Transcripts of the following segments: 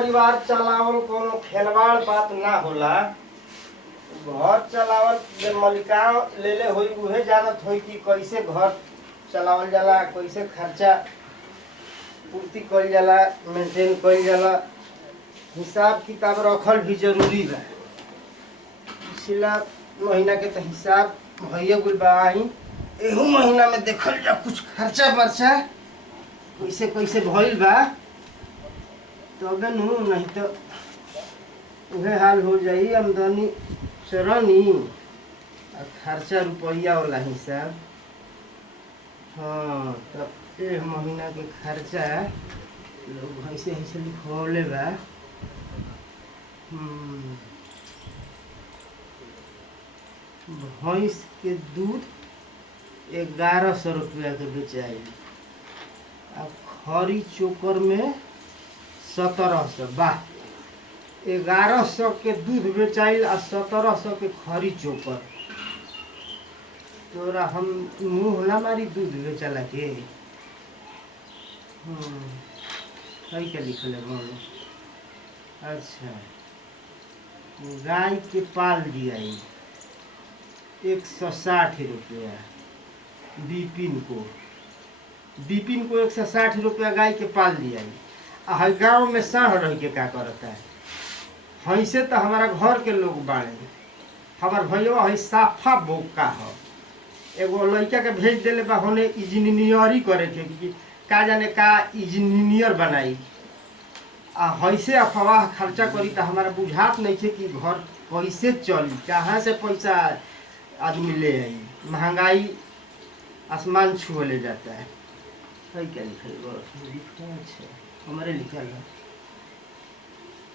परिवार चलावल कोनो खेलवाड़ बात ना होला। घर चलावल जे मलिका लेले होई उहे जानत होई कि कैसे घर चलावल जाला, कैसे खर्चा पूर्ति कइल जाला, मेंटेन कइल जाला। हिसाब किताब रखल भी जरूरी बा। पिछला महीना के तो हिसाब भइए गइल बा। एहू महीना में देखल जा कुछ खर्चा बर्चा कैसे कैसे भइल बा, तबे नु, नहीं तो उहे हाल हो जाई। आमदनी चरनी और खर्चा रुपया वाला हिसाब। हाँ, तब एह महीना के खर्चा लोग ऐसे ऐसे लिखवले बा। भैंस के दूध 1100 रुपया के बेचाई, अब खरी चोकर में 1700। वाह, 1100 के दूध बेचाइल और 1700 के खरी चोकर। तोरा हम मुँह ना मारी दूध बेचला के। कई क्या लिखल है बोलो। अच्छा, गाय के पाल दिया 160 रुपया। बिपिन को 160 रुपया गाय के पाल दिया। हर गाँव में साढ़ रह के का करता है। हैसे तो हमारा घर के लोग बाड़े। हमार भैया है साफा बोका है। एगो लड़का के भेज देले बा होने इंजीनियरिंग करे के कि का जाने का इंजीनियर बनाई। हैसे अफवाह खर्चा करी तो हमारा बुझात नहीं थे कि घर कैसे चली, कहाँ से पैसा आदमी ले आई। महंगाई आसमान छू ले जाता है। क्या लिखल है? हमारे लिखल है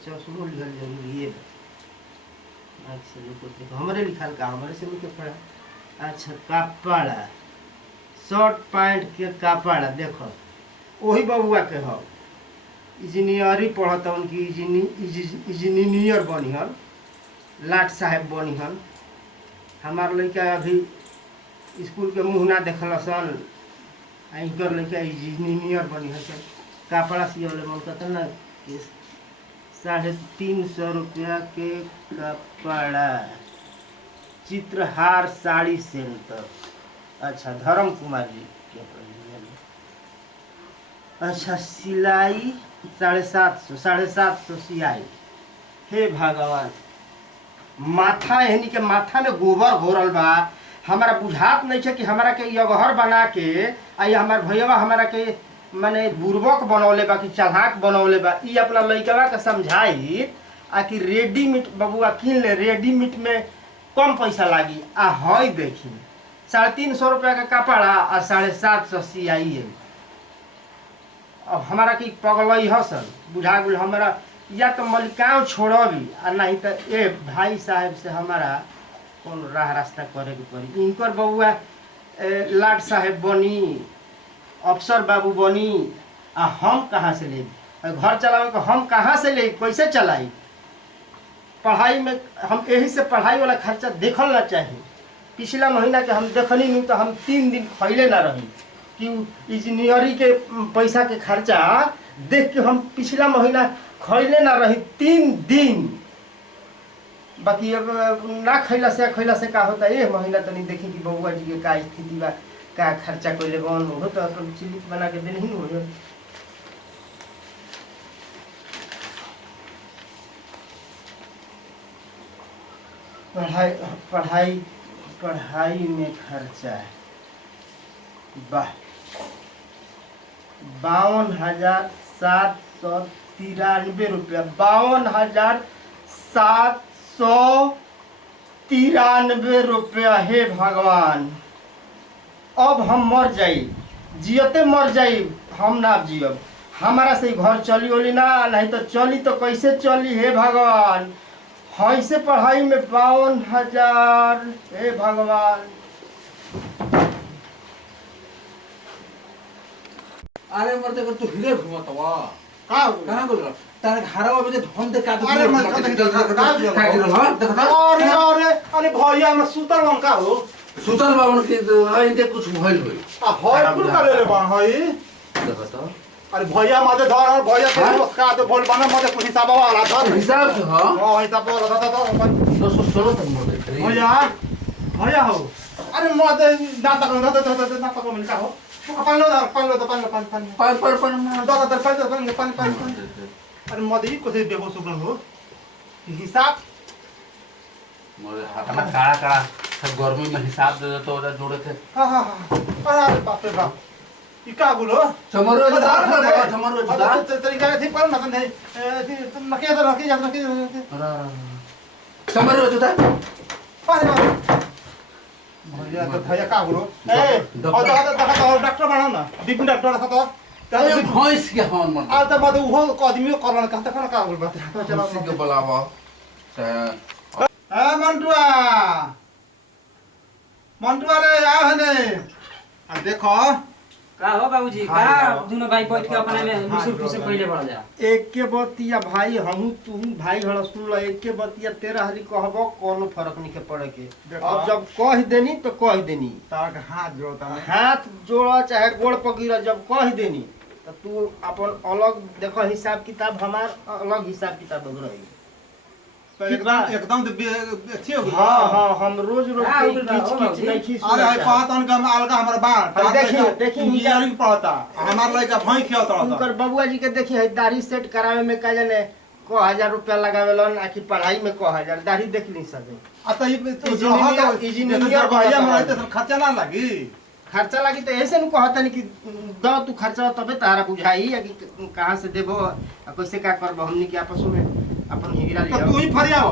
चश्मो लिखल जरूरी है। अच्छा लोग देखो हमारे लिखल का हमारे से लिखे पड़ा। अच्छा, कपड़ा शर्ट पैंट के कपड़ा देखो वही बबुआ के हो। इंजीनियरिंग पढ़ता उनकी इंजीनियर बनी हन, लाट साहेब बनी हन। हमार लड़का अभी स्कूल के मुँह ना देखल सन, इनकर लड़का इंजीनियर बनी हन। कपड़ा सियले मन कहता ना 350 रुपया के कपड़ा। चित्रहार साड़ी सेंटर। अच्छा, धर्म कुमार जी के। अच्छा, सिलाई 750 सिलाई। हे भगवान, माथा यानी के माथा में गोबर घोरल बा। हमारा बुझात नहीं है कि हमारा के यगहर बना के आई हमार भैया हमारा के माने बुर्बक बनौले बा कि चालाक बनौले बा। ई अपना लड़कवा के समझाई आ कि रेडीमेड बबुआ किन ले, रेडीमेड में कम पैसा लागी। आ हई देखी 350 रुपया का कपड़ा और 750 सियाई है। अब हमारा की पगलई हसन बुझा गुल हमारा, या तो मलिकाओं छोड़बी आ नहीं तो ए भाई साहब से हमारा कौन राह रास्ता करे के पड़ी। इनकर बबुआ लाट साहेब बनी, अफसर बाबू बनी, आ हम कहाँ से ले घर चलावे को? हम कहाँ से ले, कैसे चलाई? पढ़ाई में हम यही से पढ़ाई वाला खर्चा देखल ना चाहिए। पिछला महीना के हम देखनी नहीं तो हम 3 दिन खैले ना रही कि इंजीनियरिंग के पैसा के खर्चा देख के हम पिछला महीना खैले ना रही 3 दिन। बाकी अब ना खैला से का होता है। ये महीना तो नहीं देखी कि बबुआ जी के का स्थिति बा, का खर्चा कैले बन हो तो स्लिप बना के देनी हो। पढ़ाई में खर्चा है। वाह, 52,793 रुपया। 52,793 रुपया। हे भगवान, अब हम मर जाई, जियते मर जाई, हम ना जियब। हमारा से घर चली ओली ना, नहीं तो चली तो कैसे चली? हे भगवान, ऐसे पढ़ाई में 52,000। हे भगवान, अरे मरते कर तू हीरे घुमाता वा का कहां बोल रहा तारे घरवा में धन दे का। अरे मैं कत अरे भैया हम सुतल हम का हो सुतल बावन के इनके कुछ भइल होई आ होय कुल का ले बा हई देखो तो अरे भैया मते धर और भैया के हाँ? उसका तो बोल बना मते कुछ हिसाब वाला धर हिसाब से हाँ हां हिसाब वाला धर 216 तक मोटे भैया भैया हो अरे मते ना तक ना तक मिल का हो पान लो पान अरे मते को से बेबो सुगन हो हिसाब मोरे हाथ में काला काला सब गर्मी में हिसाब दे देतो ओरा जोड़े के हां अरे बाप रे बाप ई का बोलो चमरो दार चमरो दार तरीका थी पर ना नहीं तुम नके तो रखी जा रखी चमरो दार अरे भैया तो भैया का बोलो ए और डॉक्टर बनाओ ना विपिन डॉक्टर था तो अरे भैंस के हन मन आ तो मत वो आदमी करन कहता का बोल बात चलो के बुलावा ए मंटुआ रे आ हने आ देखो का हो बाबूजी हाँ, का हाँ। दोनों भाई बैठ के अपने में हाँ, मुसुर हाँ, फुसुर हाँ। पहले बढ़ जा एक के बतिया भाई हमू तू भाई हड़ सुन लो एक के बतिया तेरा हरी कहबो कोनो फर्क नहीं के पड़े के देखो। अब जब कह देनी तो कह देनी तार के हाथ जोड़ता मैं हाथ जोड़ा चाहे गोड़ पकड़ जब कह देनी तो तू अपन अलग देखो हिसाब किताब हमार अलग हिसाब किताब रही तो ठीक बा? एकदम तो अच्छी हो गई हाँ हाँ हम रोज रोज हाँ, के उगल बा, खींच हो खींच बा, नहीं खींच अरे हाय पातन का अलगा हमारा बात अरे देखी इंजीनियरिंग पढ़ता हमार लड़का भई खेलता उनकर रहता बबुआ जी के देखी है दाढ़ी सेट करावे में का जाने को 1000 रुपया लगावेलन आ कि पढ़ाई में को 1000 दाढ़ी देख नहीं सके आता ये इंजीनियर भैया बनता में है। रहते सब खर्चा ना लगी खर्चा लगी तो ऐसे नहीं कहता नहीं कि दो तू खर्चा तबे तारा बुझाई या कि कहाँ से देबो आ कैसे का करबो हमनी के आपस में अपन हिगरा तो तू लियो ही फरियाव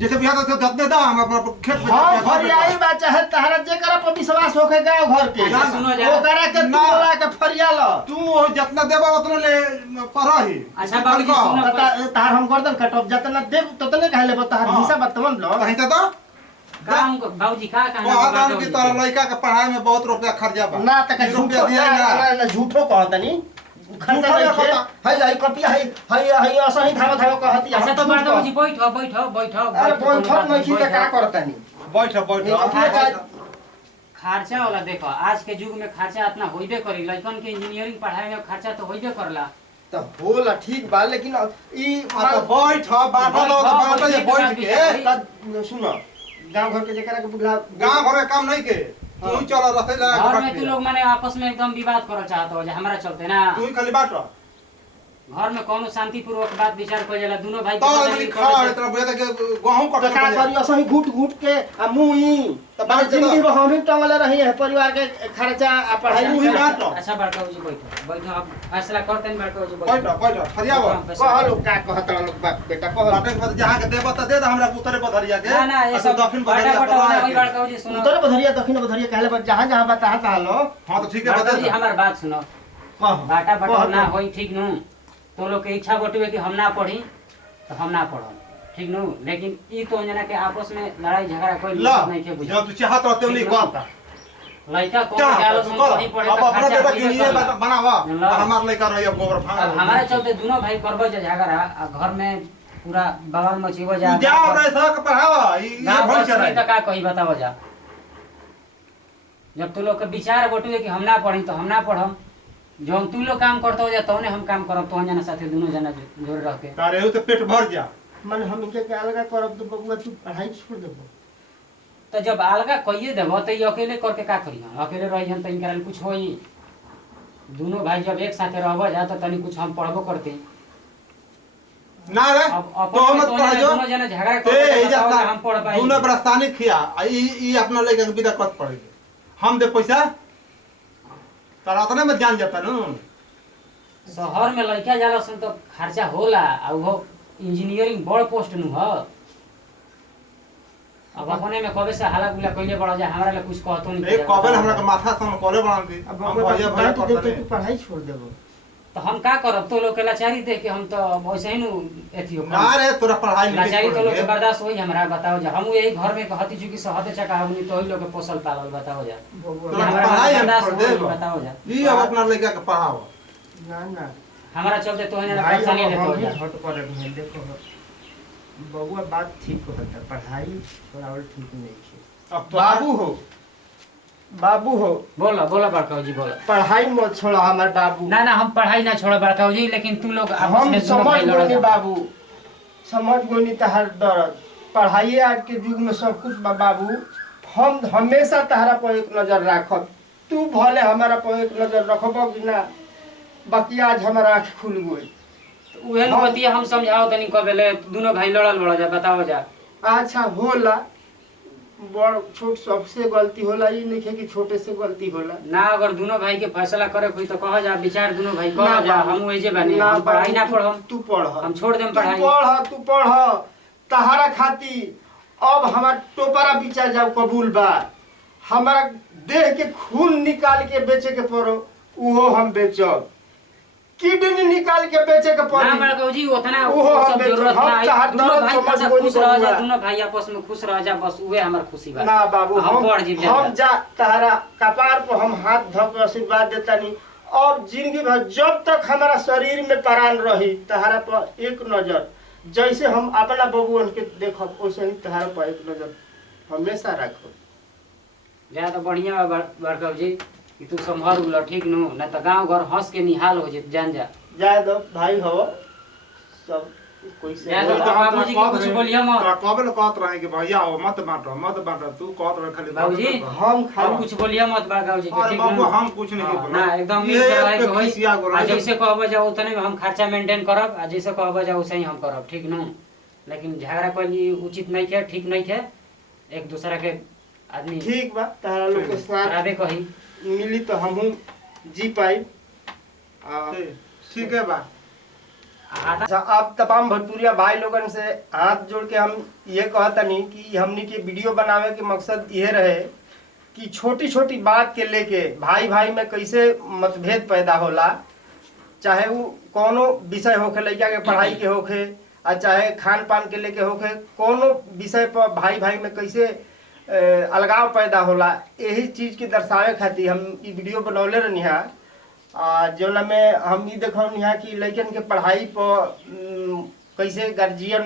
जैसे भैया तो दत दा हम अपना खेत में हां फरियाई बा चाहे तारा जे करा पर विश्वास होके गांव घर के ना, सुनो जा। वो करा के ना। तू ला के फरिया लो तू जितना देबा उतना ले परही अच्छा बाबूजी सुनो तार हम गर्दन कटब जतना देब ततने कह लेबो तार हाँ। हिसाब बतवन लो कहीं तो का हमको बाबूजी का कहता कि तारा लड़का के पढ़ाई में बहुत रुपया खर्चा बा ना तक ई रुपया झूठो दिया ना ना झूठो कहतनी खर्चा झूठो नहीं ना खे कहता। हई कपिया हई असही धाव कहती अच्छा तो झूठ बाबूजी कह। बैठ अरे बैठक नहीं खी त का करतनी बैठ ये कपिया का खर्चा वाला देखो आज के युग में खर्चा इतना होइबे करी लड़कन के इंजीनियरिंग पढ़ाई में खर्चा तो होइबे करला त होला ठीक बा लेकिन ई तो बैठ बाटा लो तो बाटा ये बैठ के त सुनो गांव घर के जेकरा के बुढ़ा गांव घर के काम नहीं के तू चल रथे लगा घर में तू लोग माने आपस में एकदम विवाद करल चाहत हो जे हमरा चलते ना तू ही खाली बाट घर में कोनो शांतिपूर्वक बात विचार कर जाला दोनों भाई तो इतनी खा इतना बुझे के गहूं तो का कट करी असही घुट घुट के आ मुई तो बात बात जिंदगी तो- में हम ही टंगले रही है परिवार के खर्चा आ पढ़ाई तू ही बात अच्छा बड़का जी बैठो अब फैसला करते हैं बड़का जी बैठ फरियाव कहलो का कहत लोग बाप बेटा कहलो बाटे के बाद जहां के देबो त दे दे हमरा उतरे पधरिया के ना ना ये सब दक्षिण बड़ा पधरिया बड़ा वही पर बड़का जी सुनो उत्तर बधरिया दक्षिण बधरिया कहले पर जहां जहां बता लो हां तो ठीक है बड़का बता जी दे हमार बात सुनो कह बाटा बटा कह ना तो। होई ठीक नु तो लोग के इच्छा बटुए कि हम ना पढ़ी तो हम ना पढ़म ठीक नु लेकिन ई तो जना के आपस में लड़ाई झगड़ा कोई ला नहीं के बुझा जब तू चाहत रहते उनी कह लड़का कौन क्या गालो तू सुन कर कहीं पढ़े अब तो अपना खर्चा बेटा होइबे के ये करला। बनावा ला। हमार लड़का रहिए गोबर अब फाड़ हमारे चलते दोनों भाई करबो जे झगड़ा आ घर में पूरा बवाल मचीबो जा जा रे सक पढ़ावा ये गाँव भल घर चला सुनी तो का कही बताओ जा जब तू लोग के विचार बटुए कि हम ना पढ़ी तो हम ना पढ़म जो तू लोग काम करते हो जा तौने हम काम करब तो जना साथे दोनों जना जोड़ रह के तारे हो तो पेट भर जा मन हम के अलगा करब तो बबुआ तू पढ़ाई छोड़ देबो तो जब अलगा कहिए देबो तो ये अकेले करके का करी हम अकेले रही हम तो इनकरा ले कुछ होई दोनों भाई जब एक साथे रहबो जा तो तनी कुछ हम पढ़बो करते ना रे अब तो अपन मत तो पढ़ जो दोनों जना झगड़ा ए करके इजा बताओ हम पढ़ पाई दोनों बरस्तानी खिया ई अपना लड़का के विदा कत पड़ेगी हम दे पैसा तारा उतने में जान जाता नु शहर में लड़का जाला सन तो खर्चा होला आ वो इंजीनियरिंग बड़ पोस्ट नु ह अब अपने में कबे से हाला गुला कइले बड़ा जा हमरा ले कुछ कहतो नहीं एक कबल हमरा के माथा सम करे बना दी अब हम बबुआ भैया तू भैया बांट दे करते तो तू पढ़ाई छोड़ देबो तो हम का करब तो लोग के लाचारी देख के हम तो वैसे ही नु एथियो ना रे तोरा पढ़ाई नहीं लाचारी तो लोग के बर्दाश्त होई हमरा बताओ जा हम यही घर में कहती छु कि सहते चकावनी तो ही लोग के पोसल पालल बताओ जा बबुआ तोरा हमरा पढ़ाई हम बर्दाश्त छोड़ होई, देबो बताओ जा ई अब अपना लड़का के पढ़ाओ ना ना हमरा चलते तो ही ना भाई परेशानी हम लेतो ही जा झट पर है देखो बबुआ बात ठीक होता पढ़ाई पढ़ावल ठीक नहीं है अब बाबू हो बाबू हो बोला बोला बड़काऊ जी बोला। पढ़ाई मत छोड़ा हमार बाबू। ना ना हम पढ़ाई ना छोड़ो बड़काऊ जी, लेकिन तू लोग आपस हम में दोनों समझ भाई लड़ गोनी जा। बाबू, समझ गोनी तहार दर्द। पढ़ाई आज के युग में सब कुछ बा बाबू। हम हमेशा तहरा पर एक नजर राखब, तू भले हमारा पर एक नजर रखब कि ना, बाकी आज हमारा आँख खुल गई। उहे न बतिया हम समझाओ तनी कबेले दोनों भाई लड़ल बड़ा जा, बताओ जा। अच्छा होला, बड़ छोट सबसे गलती होला, ये नहीं है कि छोटे से गलती होला। ना अगर दोनों भाई के फैसला करे कोई तो कह जा, विचार दोनों भाई ना कह जा। बाबू, हम एजे बानी, ना हम पढ़ाई ना बाबू, पढ़म, तू पढ़, हम छोड़ देम तू पढ़ाई। पढ़, तू पढ़। तहारा खातिर अब हमार टोपरा बिचा जाओ कबूल बा। हमारा देह के खून निकाल के बेचे के पड़ो, उहो हम बेचब। किडनी निकाल के बेचे के ना पड़ी, बड़काऊ जी उतना ओहो वो हम सब बेचब। जरूरत हम ना है। तहार दोनों दर्द भाई समझ खासा गोनी खुश रह जा, बबुआ। दोनों भाई आपस में खुश रह जा, बस उहे हमर खुशी बा। ना बाबू, हम पढ़ जीव हम जा तहरा कपार पर हम हाथ धो के आशीर्वाद देता नहीं। और जिंदगी भर जब तक हमारा शरीर में प्राण रही, तहरा पर एक नजर, जैसे हम अपना बबुअन के देखब वैसे ही तहरा पर एक नजर हमेशा रखो। जा तो बढ़िया बा बड़काऊ जी कि तू संभर उल ठीक नु, ना तो गांव घर हंस के निहाल हो जेत, जान जा। जाए दो भाई हो सब कोई से जाए दो बाबूजी के कुछ बोलिए मत। कबे न कहत रहे कि भैया हो मत बांटो मत बांटो, तू कहत रहे खाली बाबूजी, हम हम खाली कुछ बोलिए मत बड़काऊ जी के, अरे ठीक बाबू नु? हम कुछ नहीं हाँ, बोला ना एकदम मिल ये के रहे के पे होई। खिसिया गोला आ जैसे कहबो जा उतने में हम खर्चा मेंटेन करब, आ जैसे कहबो जा वैसे ही हम करब, ठीक नु? लेकिन झगड़ा कोई उचित नहीं है, ठीक नहीं है। एक दूसरा के आदमी ठीक बा, तहरा लोग के साथ खराबे कही। मिली तो हमहू जी पाई। ठीक है बा। अच्छा, आप तमाम भोजपुरिया भाई लोगन से हाथ जोड़ के हम ये कहतनी कि हमनी के वीडियो बनावे के मकसद ये रहे कि छोटी छोटी बात के लेके भाई भाई में कैसे मतभेद पैदा होला, चाहे वो कोनो विषय होखे, लड़का के पढ़ाई के होखे, और चाहे खान पान के लेके होखे, कोनो विषय पर भाई भाई में कैसे अलगाव पैदा होला, यही चीज के दर्शावे खातिर हम ई वीडियो बनौले रहनी है। जौना में हम ये देखौनी है कि लड़कन के पढ़ाई पर कैसे गार्जियन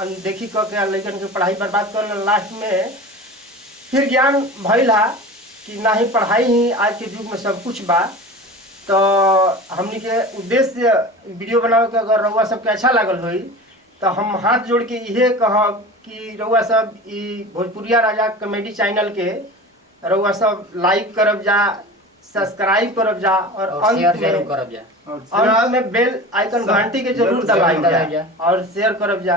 अनदेखी क के लड़कन के पढ़ाई बर्बाद कर, लास्ट में फिर ज्ञान भइला कि ना ही पढ़ाई ही आज के युग में सब कुछ बा। तो हमनी के उद्देश्य वीडियो बनावे के अगर रउआ सबके अच्छा लागल होई तो हम हाथ जोड़ के इहे कहब कि रउआ सब ई भोजपुरिया राजा कॉमेडी चैनल के रउआ सब लाइक करब जा, सब्सक्राइब करब जा, और शेयर अंत जरूर में करब जा। अंत में बेल आइकन घंटी के जरूर दबाई जा और शेयर करब जा।